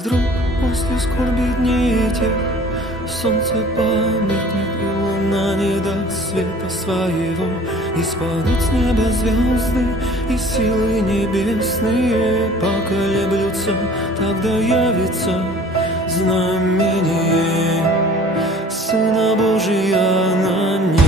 вдруг после скорби дней тех солнце померкнет, и луна не даст света своего, и спадут с неба звезды, и силы небесные поколеблются, тогда явится знамение Сына Божия на небе.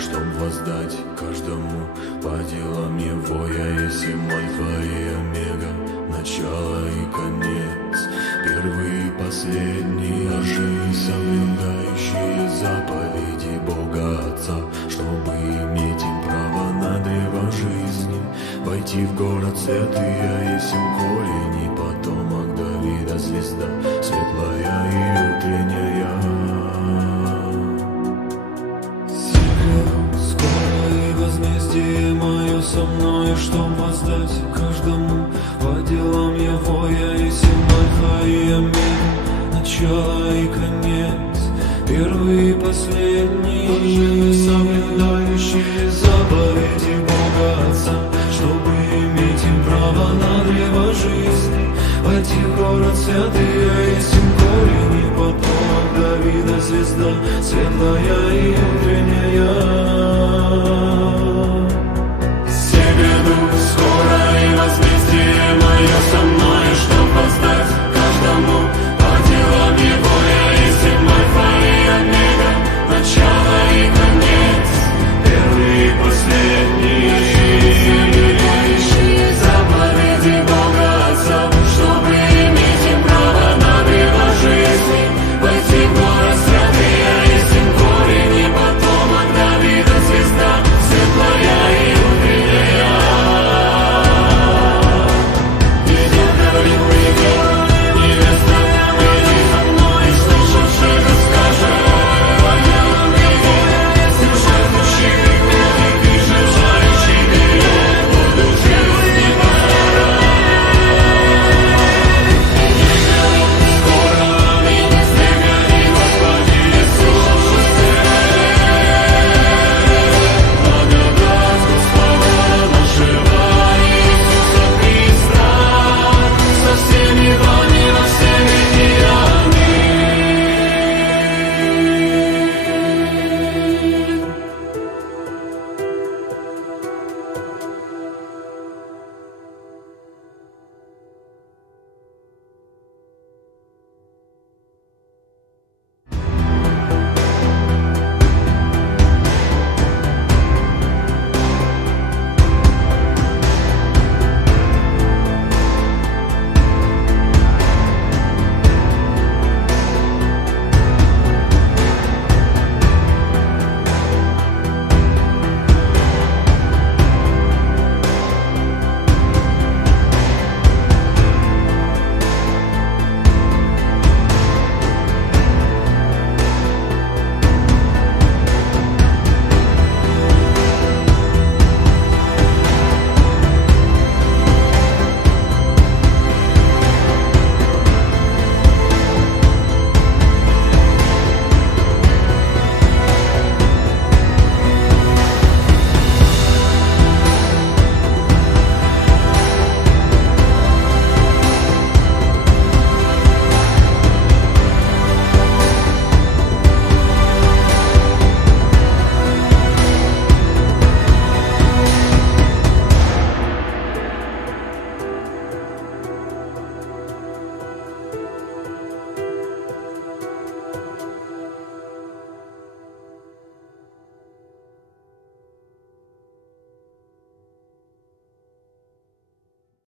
Чтоб воздать каждому по делам его, я есть им альфа и омега, начало и конец, первый и последний, ожи соблюдающие заповеди Бога Отца, чтобы иметь им право на древо жизни, войти в город святый, я есть им корень и потомок Давида, звезда светлая и утренняя. Возмездие мое со мной, чтоб воздать каждому по делам его, я есть альфа и омега, начало и конец, первый и последний, соблюдающие заповеди Бога Отца, чтобы иметь им право на древо жизни, войти в город святый, я есть корень и потомок Давида, звезда светлая и утренняя.